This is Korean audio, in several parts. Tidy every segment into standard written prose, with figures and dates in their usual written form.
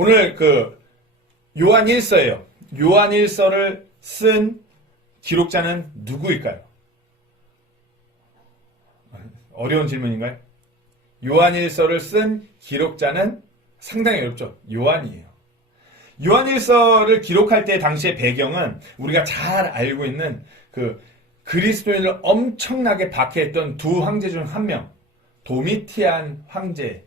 오늘 요한 1서예요. 요한 1서를 쓴 기록자는 누구일까요? 어려운 질문인가요? 요한 1서를 쓴 기록자는 상당히 어렵죠. 요한이에요. 요한 1서를 기록할 때 당시의 배경은 우리가 잘 알고 있는 그리스도인을 엄청나게 박해했던 두 황제 중 한 명, 도미티안 황제.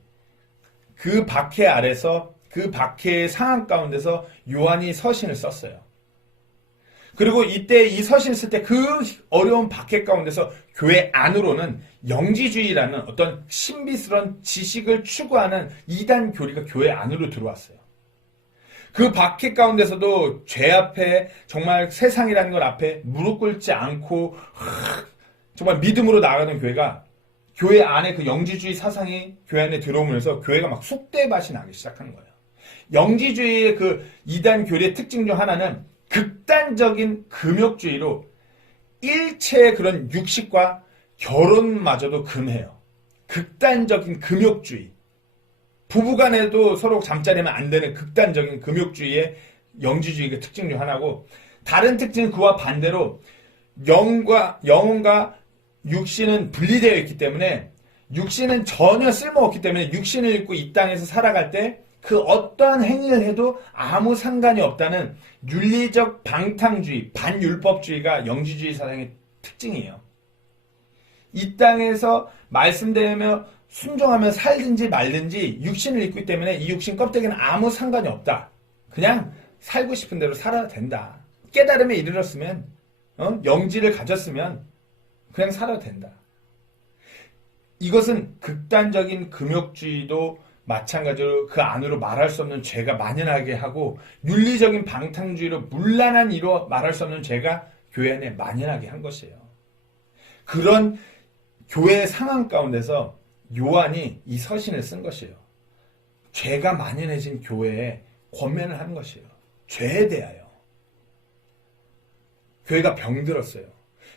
그 박해 아래서, 그 박해의 상황 가운데서 요한이 서신을 썼어요. 그리고 이때 이 서신을 쓸 때 그 어려운 박해 가운데서 교회 안으로는 영지주의라는 어떤 신비스러운 지식을 추구하는 이단 교리가 교회 안으로 들어왔어요. 그 박해 가운데서도 죄 앞에 정말 세상이라는 걸 앞에 무릎 꿇지 않고 정말 믿음으로 나아가는 교회가 교회 안에 그 영지주의 사상이 교회 안에 들어오면서 교회가 막 쑥대밭이 나기 시작하는 거예요. 영지주의의 그 이단 교리의 특징 중 하나는 극단적인 금욕주의로 일체의 그런 육식과 결혼마저도 금해요. 극단적인 금욕주의. 부부간에도 서로 잠자리면 안 되는 극단적인 금욕주의의 영지주의가 특징 중 하나고, 다른 특징은 그와 반대로 영혼과 육신은 분리되어 있기 때문에, 육신은 전혀 쓸모없기 때문에 육신을 입고 이 땅에서 살아갈 때 그 어떠한 행위를 해도 아무 상관이 없다는 윤리적 방탕주의, 반율법주의가 영지주의 사상의 특징이에요. 이 땅에서 말씀대로 순종하며 살든지 말든지 육신을 입고 있기 때문에 이 육신 껍데기는 아무 상관이 없다. 그냥 살고 싶은 대로 살아도 된다. 깨달음에 이르렀으면, 영지를 가졌으면 그냥 살아도 된다. 이것은 극단적인 금욕주의도 마찬가지로 그 안으로 말할 수 없는 죄가 만연하게 하고, 윤리적인 방탕주의로 문란한 이로 말할 수 없는 죄가 교회 안에 만연하게 한 것이에요. 그런 교회의 상황 가운데서 요한이 이 서신을 쓴 것이에요. 죄가 만연해진 교회에 권면을 하는 것이에요. 죄에 대하여. 교회가 병들었어요.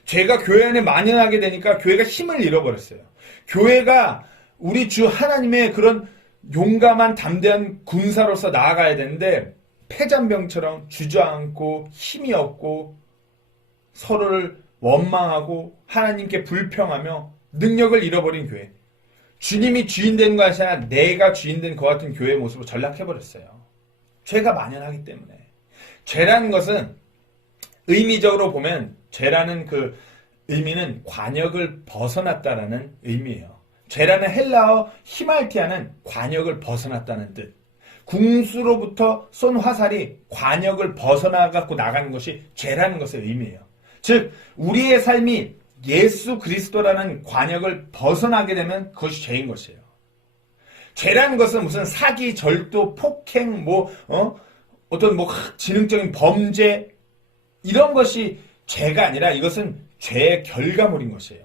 죄가 교회 안에 만연하게 되니까 교회가 힘을 잃어버렸어요. 교회가 우리 주 하나님의 그런 용감한 담대한 군사로서 나아가야 되는데 패잔병처럼 주저앉고 힘이 없고 서로를 원망하고 하나님께 불평하며 능력을 잃어버린 교회. 주님이 주인된 것이 아니라 내가 주인된 것 같은 교회의 모습으로 전락해버렸어요. 죄가 만연하기 때문에. 죄라는 것은 의미적으로 보면 죄라는 그 의미는 관역을 벗어났다라는 의미예요. 죄라는 헬라어 히말티아는 관역을 벗어났다는 뜻. 궁수로부터 쏜 화살이 관역을 벗어나갖고 나가는 것이 죄라는 것의 의미예요. 즉 우리의 삶이 예수 그리스도라는 관역을 벗어나게 되면 그것이 죄인 것이에요. 죄라는 것은 무슨 사기, 절도, 폭행, 어떤 지능적인 범죄 이런 것이 죄가 아니라 이것은 죄의 결과물인 것이에요.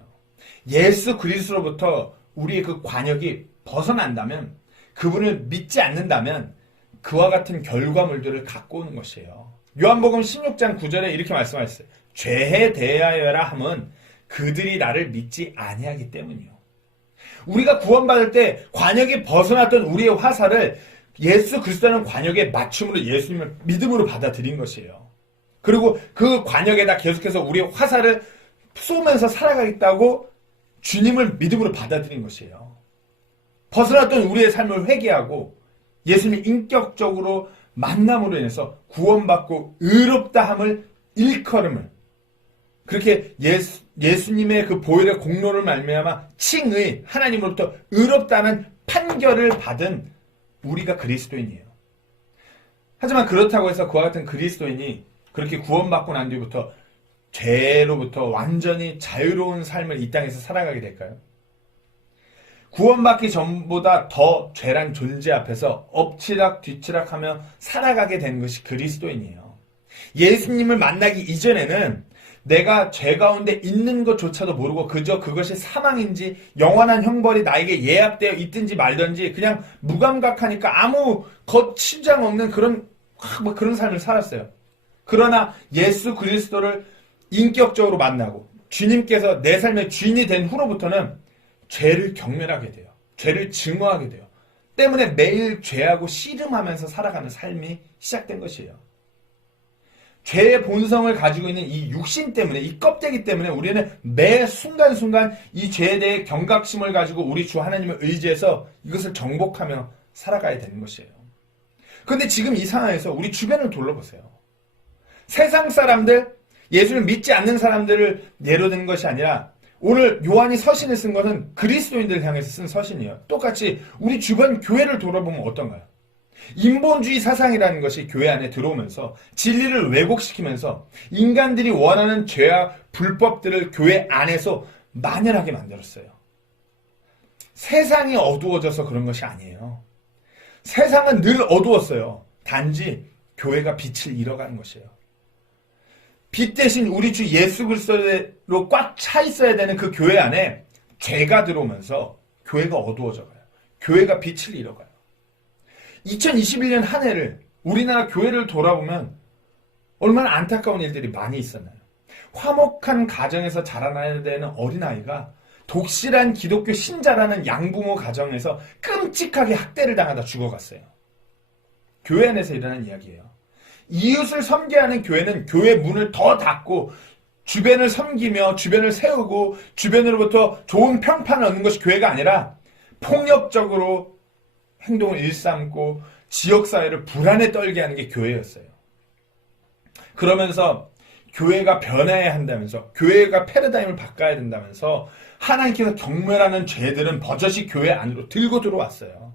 예수 그리스도로부터 우리의 그 관역이 벗어난다면, 그분을 믿지 않는다면 그와 같은 결과물들을 갖고 오는 것이에요. 요한복음 16장 9절에 이렇게 말씀하셨어요. 죄에 대하여라 함은 그들이 나를 믿지 아니하기 때문이요. 우리가 구원받을 때 관역이 벗어났던 우리의 화살을 예수 그리스도라는 관역에 맞춤으로 예수님을 믿음으로 받아들인 것이에요. 그리고 그 관역에다 계속해서 우리의 화살을 쏘면서 살아가겠다고 주님을 믿음으로 받아들인 것이에요. 벗어났던 우리의 삶을 회개하고 예수님을 인격적으로 만남으로 인해서 구원받고 의롭다함을 일컬음을, 그렇게 예수님의 그 보혈의 공로를 말미암아 칭의, 하나님으로부터 의롭다는 판결을 받은 우리가 그리스도인이에요. 하지만 그렇다고 해서 그와 같은 그리스도인이 그렇게 구원받고 난 뒤부터 죄로부터 완전히 자유로운 삶을 이 땅에서 살아가게 될까요? 구원받기 전보다 더 죄란 존재 앞에서 엎치락 뒤치락하며 살아가게 된 것이 그리스도인이에요. 예수님을 만나기 이전에는 내가 죄 가운데 있는 것조차도 모르고 그저 그것이 사망인지 영원한 형벌이 나에게 예약되어 있든지 말든지 그냥 무감각하니까 아무 거치장 없는 그런 삶을 살았어요. 그러나 예수 그리스도를 인격적으로 만나고 주님께서 내 삶의 주인이 된 후로부터는 죄를 경멸하게 돼요. 죄를 증오하게 돼요. 때문에 매일 죄하고 씨름하면서 살아가는 삶이 시작된 것이에요. 죄의 본성을 가지고 있는 이 육신 때문에, 이 껍데기 때문에 우리는 매 순간순간 이 죄에 대해 경각심을 가지고 우리 주 하나님을 의지해서 이것을 정복하며 살아가야 되는 것이에요. 그런데 지금 이 상황에서 우리 주변을 둘러보세요. 세상 사람들, 예수를 믿지 않는 사람들을 예로 드는 것이 아니라 오늘 요한이 서신을 쓴 것은 그리스도인들을 향해서 쓴 서신이에요. 똑같이 우리 주변 교회를 돌아보면 어떤가요? 인본주의 사상이라는 것이 교회 안에 들어오면서 진리를 왜곡시키면서 인간들이 원하는 죄와 불법들을 교회 안에서 만연하게 만들었어요. 세상이 어두워져서 그런 것이 아니에요. 세상은 늘 어두웠어요. 단지 교회가 빛을 잃어가는 것이에요. 빛 대신 우리 주 예수 그리스도로 꽉 차 있어야 되는 그 교회 안에 죄가 들어오면서 교회가 어두워져 가요. 교회가 빛을 잃어가요. 2021년 한 해를 우리나라 교회를 돌아보면 얼마나 안타까운 일들이 많이 있었나요? 화목한 가정에서 자라나야 되는 어린아이가 독실한 기독교 신자라는 양부모 가정에서 끔찍하게 학대를 당하다 죽어갔어요. 교회 안에서 일어난 이야기예요. 이웃을 섬겨야 하는 교회는 교회 문을 더 닫고 주변을 섬기며 주변을 세우고 주변으로부터 좋은 평판을 얻는 것이 교회가 아니라 폭력적으로 행동을 일삼고 지역사회를 불안에 떨게 하는 게 교회였어요. 그러면서 교회가 변해야 한다면서 교회가 패러다임을 바꿔야 된다면서 하나님께서 경멸하는 죄들은 버젓이 교회 안으로 들고 들어왔어요.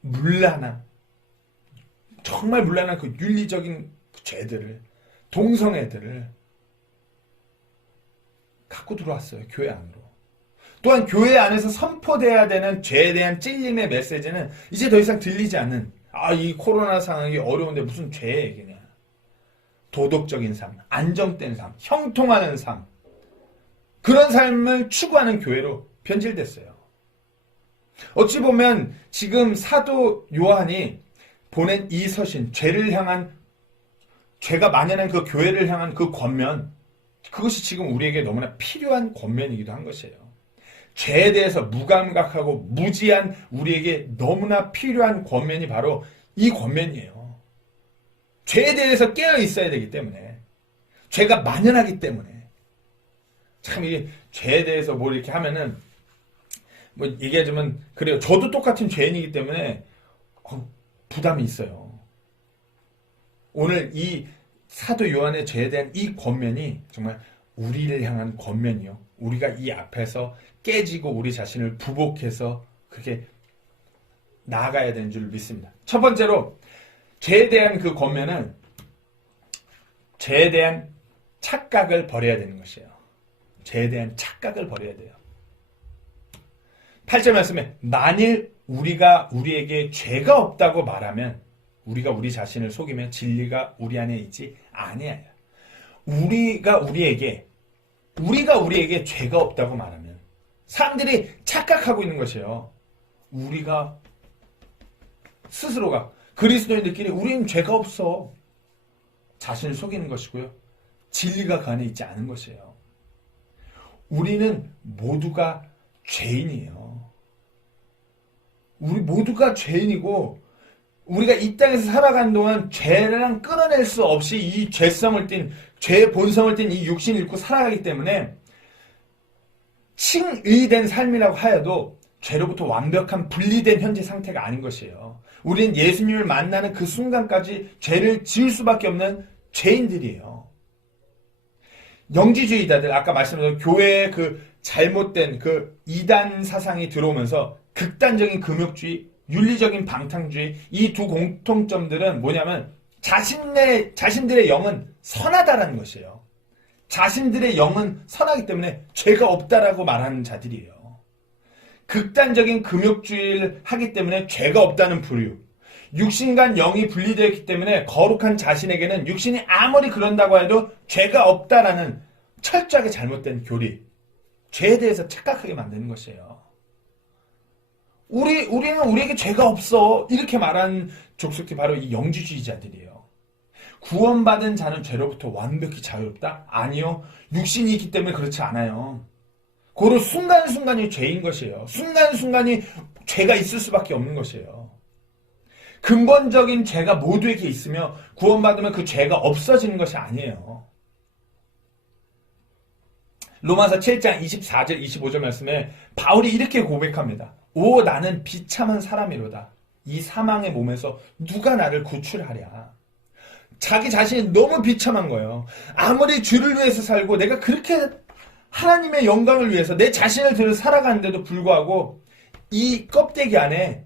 문란한 정말 문란한 그 윤리적인 죄들을 동성애들을 갖고 들어왔어요. 교회 안으로. 또한 교회 안에서 선포돼야 되는 죄에 대한 찔림의 메시지는 이제 더 이상 들리지 않는 이 코로나 상황이 어려운데 무슨 죄 얘기냐. 도덕적인 삶, 안정된 삶, 형통하는 삶 그런 삶을 추구하는 교회로 변질됐어요. 어찌 보면 지금 사도 요한이 보낸 이 서신, 죄가 만연한 그 교회를 향한 그 권면, 그것이 지금 우리에게 너무나 필요한 권면이기도 한 것이에요. 죄에 대해서 무감각하고 무지한 우리에게 너무나 필요한 권면이 바로 이 권면이에요. 죄에 대해서 깨어 있어야 되기 때문에, 죄가 만연하기 때문에, 참 이게 죄에 대해서 뭐 이렇게 하면은 뭐 얘기하자면 그래요. 저도 똑같은 죄인이기 때문에 부담이 있어요. 오늘 이 사도 요한의 죄에 대한 이 권면이 정말 우리를 향한 권면이요. 우리가 이 앞에서 깨지고 우리 자신을 부복해서 그렇게 나아가야 되는 줄 믿습니다. 첫 번째로 죄에 대한 그 권면은 죄에 대한 착각을 버려야 되는 것이에요. 죄에 대한 착각을 버려야 돼요. 8절 말씀에 만일 우리가 우리에게 죄가 없다고 말하면 우리가 우리 자신을 속이면 진리가 우리 안에 있지 아니하여. 우리가 우리에게 죄가 없다고 말하면 사람들이 착각하고 있는 것이에요. 우리가 스스로가 그리스도인들끼리 우리는 죄가 없어. 자신을 속이는 것이고요. 진리가 그 안에 있지 않은 것이에요. 우리는 모두가 죄인이에요. 우리 모두가 죄인이고 우리가 이 땅에서 살아가는 동안 죄랑 끊어낼 수 없이 이 죄의 본성을 띤 이 육신을 잃고 살아가기 때문에 칭의된 삶이라고 하여도 죄로부터 완벽한 분리된 현재 상태가 아닌 것이에요. 우리는 예수님을 만나는 그 순간까지 죄를 지을 수밖에 없는 죄인들이에요. 영지주의자들, 아까 말씀드린 교회의 그 잘못된 그 이단 사상이 들어오면서 극단적인 금욕주의, 윤리적인 방탕주의, 이 두 공통점들은 뭐냐면 자신들의 영은 선하다라는 것이에요. 자신들의 영은 선하기 때문에 죄가 없다라고 말하는 자들이에요. 극단적인 금욕주의를 하기 때문에 죄가 없다는 부류, 육신과 영이 분리되었기 때문에 거룩한 자신에게는 육신이 아무리 그런다고 해도 죄가 없다라는 철저하게 잘못된 교리, 죄에 대해서 착각하게 만드는 것이에요. 우리는 우리에게 죄가 없어 이렇게 말하는 족속이 바로 이 영지주의자들이에요. 구원받은 자는 죄로부터 완벽히 자유롭다? 아니요. 육신이 있기 때문에 그렇지 않아요. 고로 순간순간이 죄인 것이에요. 순간순간이 죄가 있을 수밖에 없는 것이에요. 근본적인 죄가 모두에게 있으며 구원받으면 그 죄가 없어지는 것이 아니에요. 로마서 7장 24절 25절 말씀에 바울이 이렇게 고백합니다. 오 나는 비참한 사람이로다. 이 사망의 몸에서 누가 나를 구출하랴. 자기 자신이 너무 비참한 거예요. 아무리 주를 위해서 살고 내가 그렇게 하나님의 영광을 위해서 내 자신을 들여 살아가는데도 불구하고 이 껍데기 안에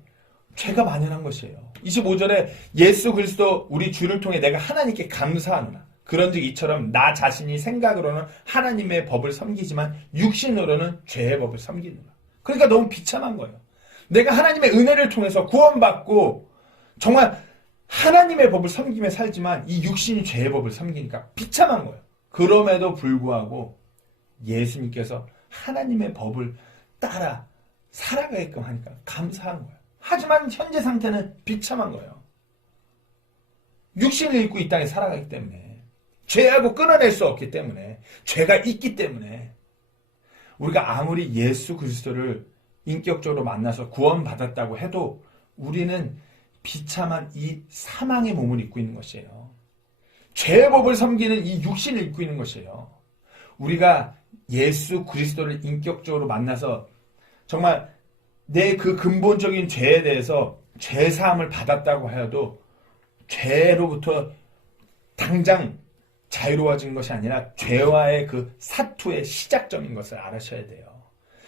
죄가 만연한 것이에요. 25절에 예수 그리스도 우리 주를 통해 내가 하나님께 감사하노라. 그런즉 이처럼 나 자신이 생각으로는 하나님의 법을 섬기지만 육신으로는 죄의 법을 섬기노라. 그러니까 너무 비참한 거예요. 내가 하나님의 은혜를 통해서 구원받고 정말 하나님의 법을 섬기며 살지만 이 육신이 죄의 법을 섬기니까 비참한 거예요. 그럼에도 불구하고 예수님께서 하나님의 법을 따라 살아가게끔 하니까 감사한 거예요. 하지만 현재 상태는 비참한 거예요. 육신을 입고 이 땅에 살아가기 때문에 죄하고 끊어낼 수 없기 때문에 죄가 있기 때문에 우리가 아무리 예수 그리스도를 인격적으로 만나서 구원받았다고 해도 우리는 비참한 이 사망의 몸을 입고 있는 것이에요. 죄의 법을 섬기는 이 육신을 입고 있는 것이에요. 우리가 예수 그리스도를 인격적으로 만나서 정말 내 그 근본적인 죄에 대해서 죄사함을 받았다고 하여도 죄로부터 당장 자유로워진 것이 아니라 죄와의 그 사투의 시작점인 것을 알아셔야 돼요.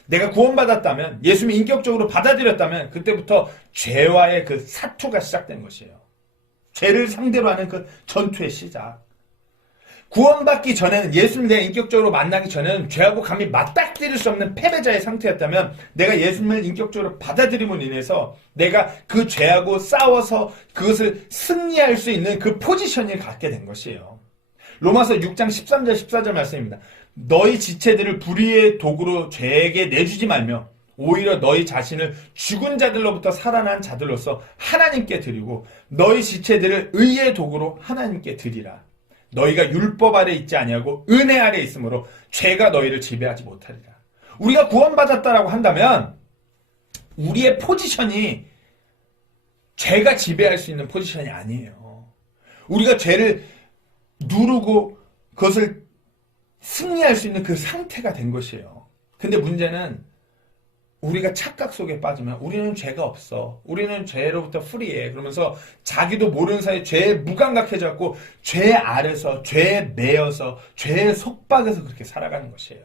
내가 구원받았다면, 예수님이 인격적으로 받아들였다면 그때부터 죄와의 그 사투가 시작된 것이에요. 죄를 상대로 하는 그 전투의 시작. 구원받기 전에는, 예수님을 내가 인격적으로 만나기 전에는 죄하고 감히 맞닥뜨릴 수 없는 패배자의 상태였다면, 내가 예수님을 인격적으로 받아들임으로 인해서 내가 그 죄하고 싸워서 그것을 승리할 수 있는 그 포지션을 갖게 된 것이에요. 로마서 6장 13절 14절 말씀입니다. 너희 지체들을 불의의 도구로 죄에게 내주지 말며 오히려 너희 자신을 죽은 자들로부터 살아난 자들로서 하나님께 드리고 너희 지체들을 의의 도구로 하나님께 드리라. 너희가 율법 아래 있지 아니하고 은혜 아래 있으므로 죄가 너희를 지배하지 못하리라. 우리가 구원받았다라고 한다면 우리의 포지션이 죄가 지배할 수 있는 포지션이 아니에요. 우리가 죄를 누르고 그것을 승리할 수 있는 그 상태가 된 것이에요. 근데 문제는 우리가 착각 속에 빠지면 우리는 죄가 없어. 우리는 죄로부터 프리해. 그러면서 자기도 모르는 사이에 죄에 무감각해졌고 죄 아래서 죄에 매여서 죄의 속박에서 그렇게 살아가는 것이에요.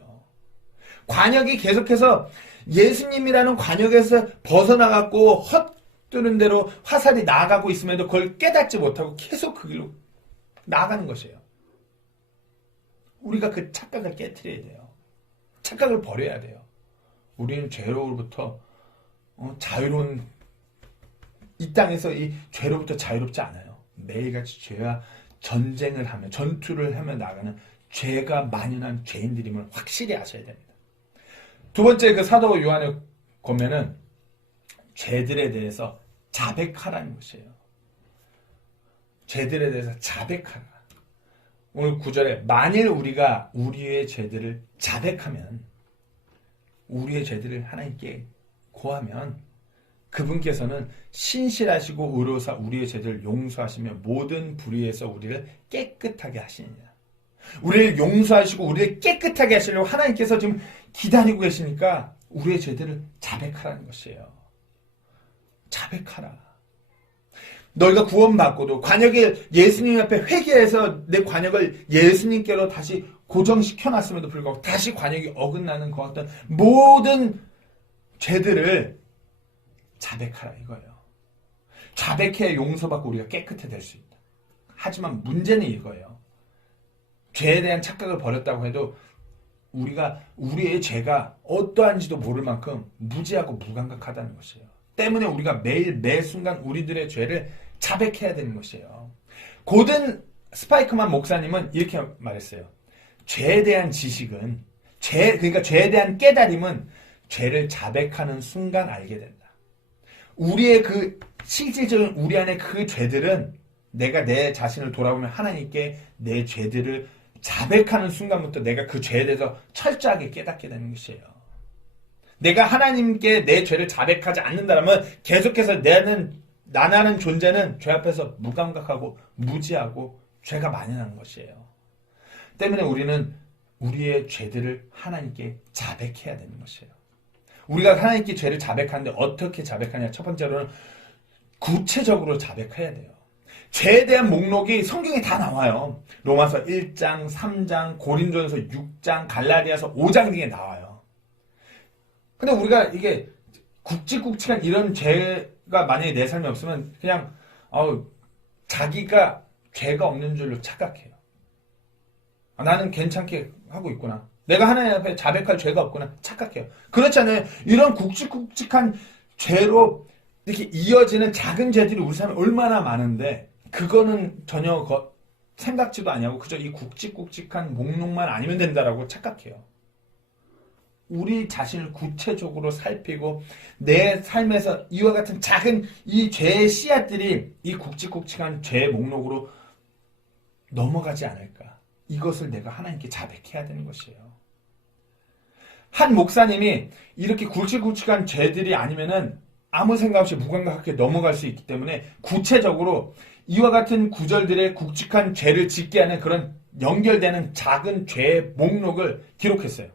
관역이 계속해서 예수님이라는 관역에서 벗어나갖고 헛두른 대로 화살이 나아가고 있음에도 그걸 깨닫지 못하고 계속 그 길로 나아가는 것이에요. 우리가 그 착각을 깨트려야 돼요. 착각을 버려야 돼요. 우리는 죄로부터 자유로운, 이 땅에서 이 죄로부터 자유롭지 않아요. 매일같이 죄와 전쟁을 하며 전투를 하며 나가는 죄가 만연한 죄인들임을 확실히 아셔야 됩니다. 두 번째 그 사도 요한의 권면은 죄들에 대해서 자백하라는 것이에요. 죄들에 대해서 자백하라. 오늘 9절에 만일 우리가 우리의 죄들을 자백하면, 우리의 죄들을 하나님께 고하면 그분께서는 신실하시고 의로우사 우리의 죄들을 용서하시며 모든 불의에서 우리를 깨끗하게 하시느니라. 우리를 용서하시고 우리를 깨끗하게 하시려고 하나님께서 지금 기다리고 계시니까 우리의 죄들을 자백하라는 것이에요. 자백하라. 너희가 구원받고도 관역을 예수님 앞에 회개해서 내 관역을 예수님께로 다시 고정시켜놨음에도 불구하고 다시 관역이 어긋나는 그 어떤 모든 죄들을 자백하라 이거예요. 자백해야 용서받고 우리가 깨끗해질 수 있다. 하지만 문제는 이거예요. 죄에 대한 착각을 버렸다고 해도 우리가 우리의 죄가 어떠한지도 모를 만큼 무지하고 무감각하다는 것이에요. 때문에 우리가 매일 매 순간 우리들의 죄를 자백해야 되는 것이에요. 고든 스파이크만 목사님은 이렇게 말했어요. 죄에 대한 지식은 그러니까 죄에 대한 깨달음은 죄를 자백하는 순간 알게 된다. 우리의 그 실질적인 우리 안에 그 죄들은 내가 내 자신을 돌아보면 하나님께 내 죄들을 자백하는 순간부터 내가 그 죄에 대해서 철저하게 깨닫게 되는 것이에요. 내가 하나님께 내 죄를 자백하지 않는다면 계속해서 나라는 존재는 죄 앞에서 무감각하고 무지하고 죄가 만연한 것이에요. 때문에 우리는 우리의 죄들을 하나님께 자백해야 되는 것이에요. 우리가 하나님께 죄를 자백하는데 어떻게 자백하냐? 첫 번째로는 구체적으로 자백해야 돼요. 죄에 대한 목록이 성경에 다 나와요. 로마서 1장, 3장, 고린도전서 6장, 갈라디아서 5장 등에 나와요. 근데 우리가 이게 굵직굵직한 이런 죄가 만약에 내 삶에 없으면 그냥 자기가 죄가 없는 줄로 착각해요. 나는 괜찮게 하고 있구나. 내가 하나님 앞에 자백할 죄가 없구나 착각해요. 그렇잖아요. 이런 굵직굵직한 죄로 이렇게 이어지는 작은 죄들이 우리 삶에 얼마나 많은데 그거는 전혀 생각지도 아니하고 그저 이 굵직굵직한 목록만 아니면 된다라고 착각해요. 우리 자신을 구체적으로 살피고 내 삶에서 이와 같은 작은 이 죄의 씨앗들이 이 굵직굵직한 죄의 목록으로 넘어가지 않을까. 이것을 내가 하나님께 자백해야 되는 것이에요. 한 목사님이 이렇게 굵직굵직한 죄들이 아니면은 아무 생각 없이 무감각하게 넘어갈 수 있기 때문에 구체적으로 이와 같은 구절들의 굵직한 죄를 짓게 하는 그런 연결되는 작은 죄의 목록을 기록했어요.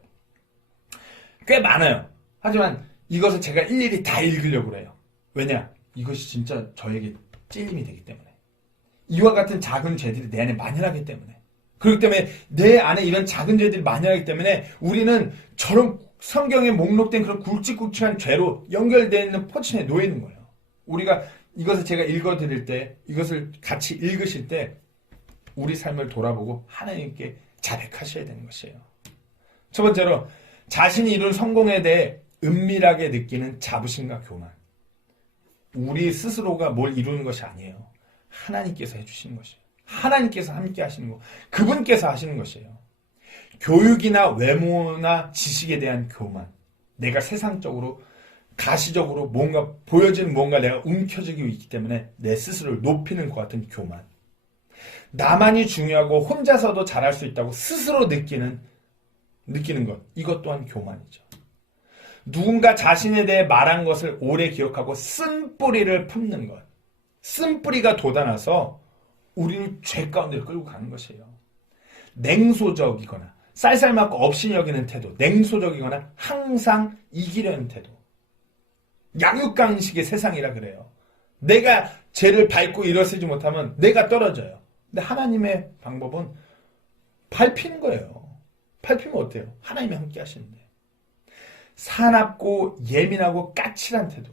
꽤 많아요. 하지만 이것을 제가 일일이 다 읽으려고 해요. 왜냐? 이것이 진짜 저에게 찔림이 되기 때문에. 이와 같은 작은 죄들이 내 안에 만연하기 때문에. 그렇기 때문에 내 안에 이런 작은 죄들이 만연하기 때문에 우리는 저런 성경에 목록된 그런 굵직굵직한 죄로 연결되어 있는 포진에 놓여 있는 거예요. 우리가 이것을 제가 읽어드릴 때, 이것을 같이 읽으실 때 우리 삶을 돌아보고 하나님께 자백하셔야 되는 것이에요. 첫 번째로 자신이 이룬 성공에 대해 은밀하게 느끼는 자부심과 교만. 우리 스스로가 뭘 이루는 것이 아니에요. 하나님께서 해주시는 것이에요. 하나님께서 함께 하시는 거, 그분께서 하시는 것이에요. 교육이나 외모나 지식에 대한 교만. 내가 세상적으로 가시적으로 뭔가 보여지는 뭔가 내가 움켜쥐고 있기 때문에 내 스스로를 높이는 것 같은 교만. 나만이 중요하고 혼자서도 잘할 수 있다고 스스로 느끼는 것. 이것 또한 교만이죠. 누군가 자신에 대해 말한 것을 오래 기억하고 쓴뿌리를 품는 것. 쓴뿌리가 돋아나서 우리를 죄 가운데 끌고 가는 것이에요. 냉소적이거나 쌀쌀맞고 없이 여기는 태도, 냉소적이거나 항상 이기려는 태도. 양육강식의 세상이라 그래요. 내가 죄를 밟고 일어서지 못하면 내가 떨어져요. 근데 하나님의 방법은 밟히는 거예요. 밟히면 어때요? 하나님이 함께 하시는데. 사납고 예민하고 까칠한 태도.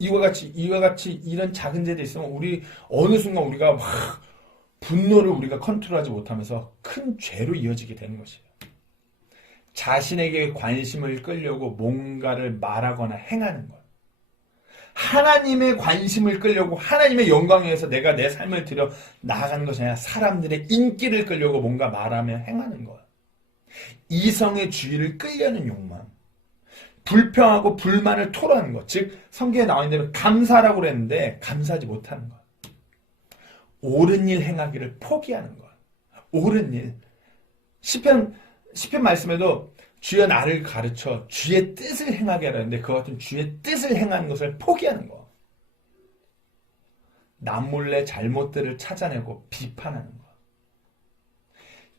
이와 같이 이런 작은 죄도 있으면 우리 어느 순간 우리가 막 분노를 우리가 컨트롤하지 못하면서 큰 죄로 이어지게 되는 것이에요. 자신에게 관심을 끌려고 뭔가를 말하거나 행하는 것. 하나님의 관심을 끌려고 하나님의 영광을 위해서 내가 내 삶을 들여 나아가는 것이 아니라 사람들의 인기를 끌려고 뭔가 말하며 행하는 것. 이성의 주의를 끌려는 욕망. 불평하고 불만을 토로하는 것. 즉 성경에 나와 있는 대로 감사라고 그랬는데 감사하지 못하는 것. 옳은 일 행하기를 포기하는 것. 옳은 일. 시편 말씀에도 주여 나를 가르쳐 주의 뜻을 행하게 하라는데 그 같은 주의 뜻을 행하는 것을 포기하는 것. 남몰래 잘못들을 찾아내고 비판하는 것.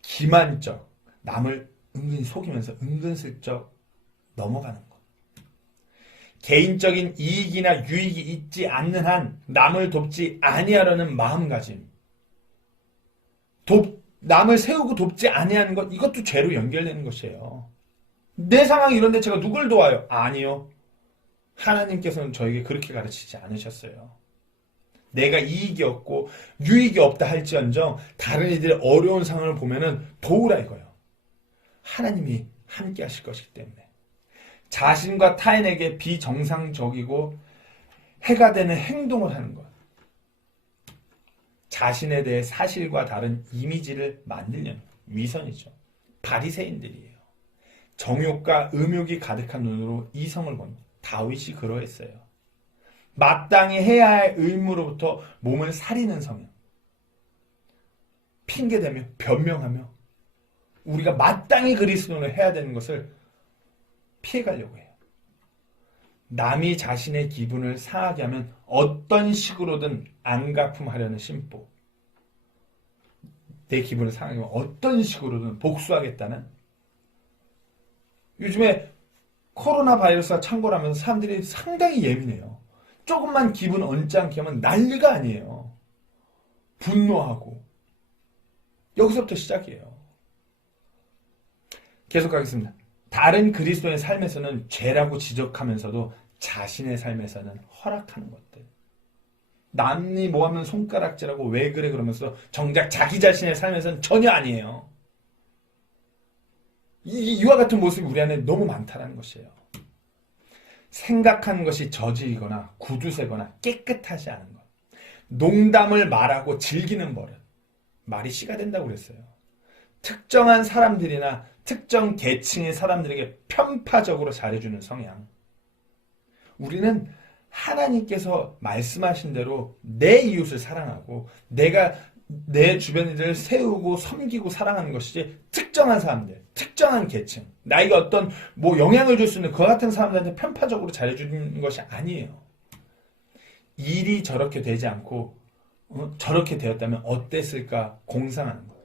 기만적. 남을 은근히 속이면서 은근슬쩍 넘어가는 것. 개인적인 이익이나 유익이 있지 않는 한 남을 돕지 아니하려는 마음가짐. 남을 세우고 돕지 아니하는 것, 이것도 죄로 연결되는 것이에요. 내 상황이 이런데 제가 누굴 도와요? 아니요. 하나님께서는 저에게 그렇게 가르치지 않으셨어요. 내가 이익이 없고 유익이 없다 할지언정 다른 이들의 어려운 상황을 보면은 도우라 이거예요. 하나님이 함께 하실 것이기 때문에. 자신과 타인에게 비정상적이고 해가 되는 행동을 하는 것. 자신에 대해 사실과 다른 이미지를 만들려는 위선이죠. 바리새인들이에요. 정욕과 음욕이 가득한 눈으로 이성을 본 다윗이 그러했어요. 마땅히 해야 할 의무로부터 몸을 사리는 성향. 핑계대며 변명하며 우리가 마땅히 그리스도인을 해야 되는 것을 피해가려고 해요. 남이 자신의 기분을 상하게 하면 어떤 식으로든 안갚음하려는 심보. 내 기분을 상하게 하면 어떤 식으로든 복수하겠다는. 요즘에 코로나 바이러스가 창궐하면서 사람들이 상당히 예민해요. 조금만 기분 언짢게 하면 난리가 아니에요. 분노하고. 여기서부터 시작이에요. 계속 가겠습니다. 다른 그리스도의 삶에서는 죄라고 지적하면서도 자신의 삶에서는 허락하는 것들. 남이 뭐 하면 손가락질하고 왜 그래 그러면서 정작 자기 자신의 삶에서는 전혀 아니에요. 이와 같은 모습이 우리 안에 너무 많다는 것이에요. 생각하는 것이 저질이거나 구두쇠거나 깨끗하지 않은 것. 농담을 말하고 즐기는 버릇. 말이 씨가 된다고 그랬어요. 특정한 사람들이나 특정 계층의 사람들에게 편파적으로 잘해주는 성향. 우리는 하나님께서 말씀하신 대로 내 이웃을 사랑하고 내가 내 주변인들을 세우고 섬기고 사랑하는 것이지 특정한 사람들, 특정한 계층, 나에게 어떤 뭐 영향을 줄 수 있는 그 같은 사람들한테 편파적으로 잘해주는 것이 아니에요. 일이 저렇게 되지 않고 저렇게 되었다면 어땠을까 공상하는 것.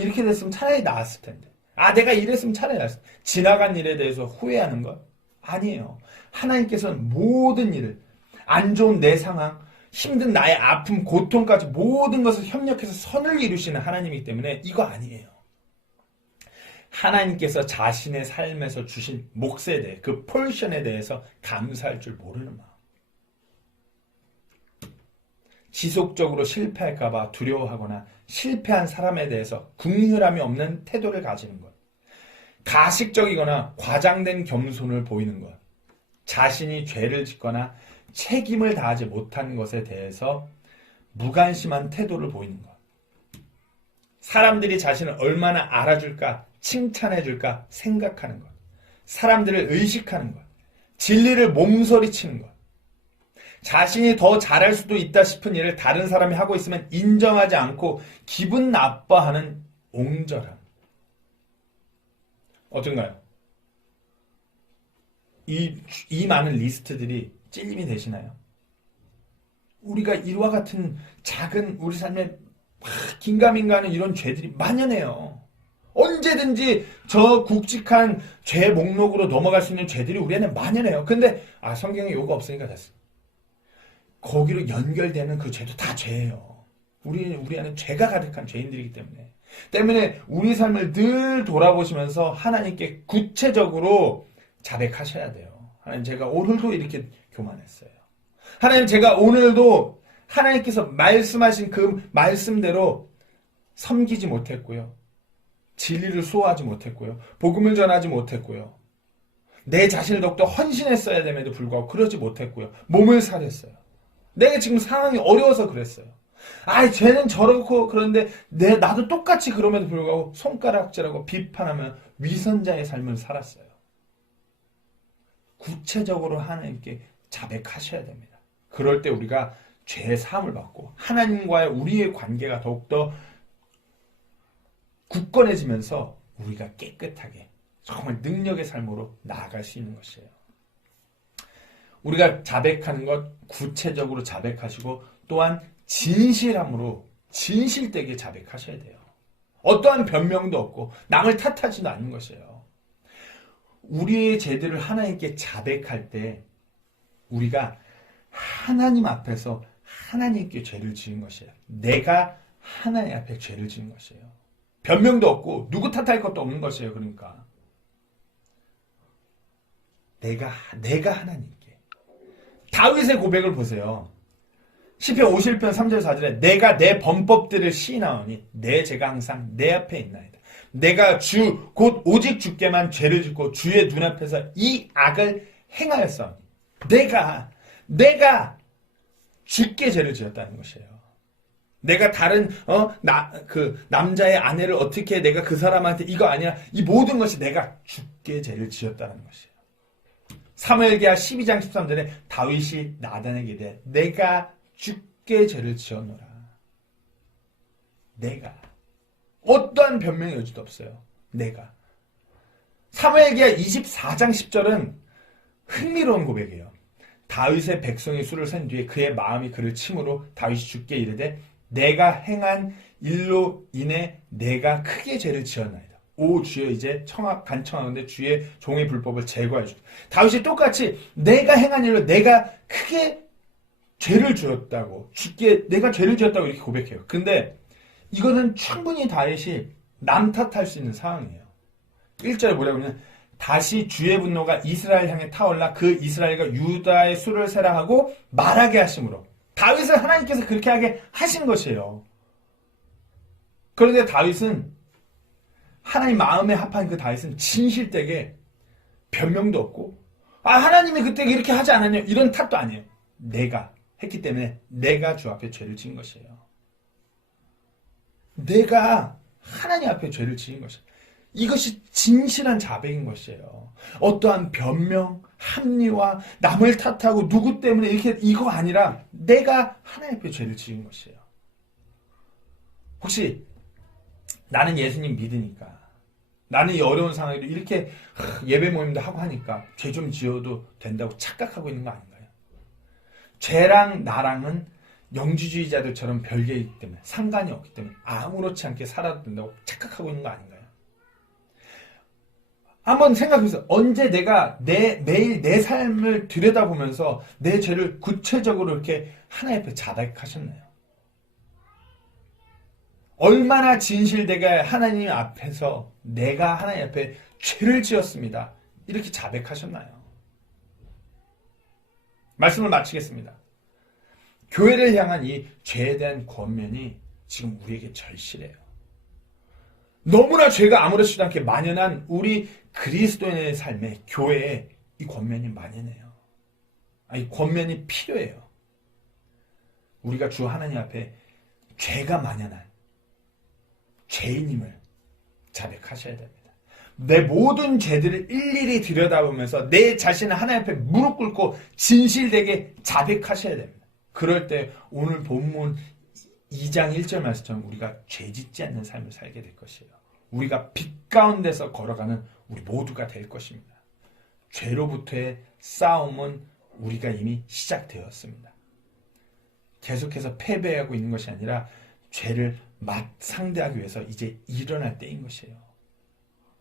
이렇게 됐으면 차라리 나았을 텐데. 내가 이랬으면 차라리 나았을 텐데. 지나간 일에 대해서 후회하는 것? 아니에요. 하나님께서는 모든 일을, 안 좋은 내 상황, 힘든 나의 아픔, 고통까지 모든 것을 협력해서 선을 이루시는 하나님이기 때문에 이거 아니에요. 하나님께서 자신의 삶에서 주신 몫에 대해, 그 포지션에 대해서 감사할 줄 모르는 마음. 지속적으로 실패할까봐 두려워하거나 실패한 사람에 대해서 긍휼함이 없는 태도를 가지는 것. 가식적이거나 과장된 겸손을 보이는 것. 자신이 죄를 짓거나 책임을 다하지 못한 것에 대해서 무관심한 태도를 보이는 것. 사람들이 자신을 얼마나 알아줄까, 칭찬해줄까 생각하는 것. 사람들을 의식하는 것. 진리를 몸서리치는 것. 자신이 더 잘할 수도 있다 싶은 일을 다른 사람이 하고 있으면 인정하지 않고 기분 나빠하는 옹졸함. 어떤가요? 이 많은 리스트들이 찔림이 되시나요? 우리가 이와 같은 작은 우리 삶에 긴가민가하는 이런 죄들이 만연해요. 언제든지 저 굵직한 죄 목록으로 넘어갈 수 있는 죄들이 우리 안에 만연해요. 근데 성경에 요가 없으니까 됐어. 거기로 연결되는 그 죄도 다 죄예요. 우리 안에 죄가 가득한 죄인들이기 때문에 우리 삶을 늘 돌아보시면서 하나님께 구체적으로 자백하셔야 돼요. 하나님, 제가 오늘도 이렇게 교만했어요. 하나님, 제가 오늘도 하나님께서 말씀하신 그 말씀대로 섬기지 못했고요. 진리를 수호하지 못했고요. 복음을 전하지 못했고요. 내 자신을 더욱더 헌신했어야 됨에도 불구하고 그러지 못했고요. 몸을 살렸어요. 내가 지금 상황이 어려워서 그랬어요. 쟤는 저렇고 그런데 나도 똑같이 그럼에도 불구하고 손가락질하고 비판하며 위선자의 삶을 살았어요. 구체적으로 하나님께 자백하셔야 됩니다. 그럴 때 우리가 죄 사함을 받고 하나님과의 우리의 관계가 더욱더 굳건해지면서 우리가 깨끗하게 정말 능력의 삶으로 나아갈 수 있는 것이에요. 우리가 자백하는 것 구체적으로 자백하시고 또한 진실함으로 진실되게 자백하셔야 돼요. 어떠한 변명도 없고 남을 탓하지도 않는 것이에요. 우리의 죄들을 하나님께 자백할 때 우리가 하나님 앞에서 하나님께 죄를 지은 것이에요. 내가 하나님 앞에 죄를 지은 것이에요. 변명도 없고 누구 탓할 것도 없는 것이에요. 그러니까 내가 하나님께. 다윗의 고백을 보세요. 시편 51편 3절 4절에 내가 내 범법들을 시인하오니 내 죄가 항상 내 앞에 있나이다. 내가 곧 오직 주께만 죄를 짓고 주의 눈앞에서 이 악을 행하였사오니 내가 주께 죄를 지었다는 것이에요. 내가 다른 남자의 아내를 어떻게 내가 그 사람한테 이거 아니야. 이 모든 것이 내가 주께 죄를 지었다는 것이에요. 사무엘기하 12장 13절에 다윗이 나단에게 대해 내가 주께 죄를 지었노라. 내가 어떠한 변명의 여지도 없어요. 내가 사무엘기하 24장 10절은 흥미로운 고백이에요. 다윗의 백성이 수를 센 뒤에 그의 마음이 그를 침으로 다윗이 주께 이르되 내가 행한 일로 인해 내가 크게 죄를 지었나이다. 오 주여 이제 간청하는데 주의 종의 불법을 제거해 주소서. 다윗이 똑같이 내가 행한 일로 내가 크게 죄를 지었다고 주께 내가 죄를 지었다고 이렇게 고백해요. 근데 이거는 충분히 다윗이 남 탓할 수 있는 상황이에요. 1절에 뭐라고 하냐면 다시 주의 분노가 이스라엘 향해 타올라 그 이스라엘과 유다의 수를 세라 하고 말하게 하심으로 다윗을 하나님께서 그렇게 하게 하신 것이에요. 그런데 다윗은 하나님 마음에 합한 그 다윗은 진실되게 변명도 없고 하나님이 그때 이렇게 하지 않았냐 이런 탓도 아니에요. 내가 했기 때문에 내가 주 앞에 죄를 지은 것이에요. 내가 하나님 앞에 죄를 지은 것이에요. 이것이 진실한 자백인 것이에요. 어떠한 변명, 합리화, 남을 탓하고 누구 때문에 이렇게 이거 아니라 내가 하나님 앞에 죄를 지은 것이에요. 혹시 나는 예수님 믿으니까 나는 이 어려운 상황에도 이렇게 예배 모임도 하고 하니까 죄 좀 지어도 된다고 착각하고 있는 거 아닌가요? 죄랑 나랑은 영지주의자들처럼 별개이기 때문에 상관이 없기 때문에 아무렇지 않게 살아도 된다고 착각하고 있는 거 아닌가요? 한번 생각해보세요. 언제 내가 매일 내 삶을 들여다보면서 내 죄를 구체적으로 이렇게 하나님 앞에 자백하셨나요? 얼마나 진실되게 하나님 앞에서 내가 하나님 앞에 죄를 지었습니다. 이렇게 자백하셨나요? 말씀을 마치겠습니다. 교회를 향한 이 죄에 대한 권면이 지금 우리에게 절실해요. 너무나 죄가 아무렇지도 않게 만연한 우리 그리스도인의 삶에 교회에 이 권면이 만연해요. 이 권면이 필요해요. 우리가 주 하나님 앞에 죄가 만연한 죄인임을 자백하셔야 됩니다. 내 모든 죄들을 일일이 들여다보면서 내 자신을 하나님 앞에 무릎 꿇고 진실되게 자백하셔야 됩니다. 그럴 때 오늘 본문 2장 1절 말씀처럼 우리가 죄짓지 않는 삶을 살게 될 것이에요. 우리가 빛 가운데서 걸어가는 우리 모두가 될 것입니다. 죄로부터의 싸움은 우리가 이미 시작되었습니다. 계속해서 패배하고 있는 것이 아니라 죄를 상대하기 위해서 이제 일어날 때인 것이에요.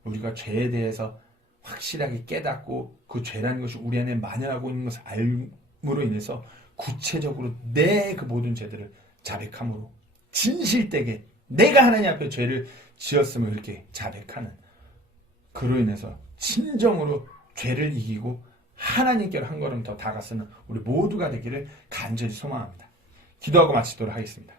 우리가 죄에 대해서 확실하게 깨닫고 그 죄라는 것이 우리 안에 만연하고 있는 것을 알므로 인해서 구체적으로 내 그 모든 죄들을 자백함으로 진실되게 내가 하나님 앞에 죄를 지었음을 이렇게 자백하는 그로 인해서 진정으로 죄를 이기고 하나님께로 한 걸음 더 다가서는 우리 모두가 되기를 간절히 소망합니다. 기도하고 마치도록 하겠습니다.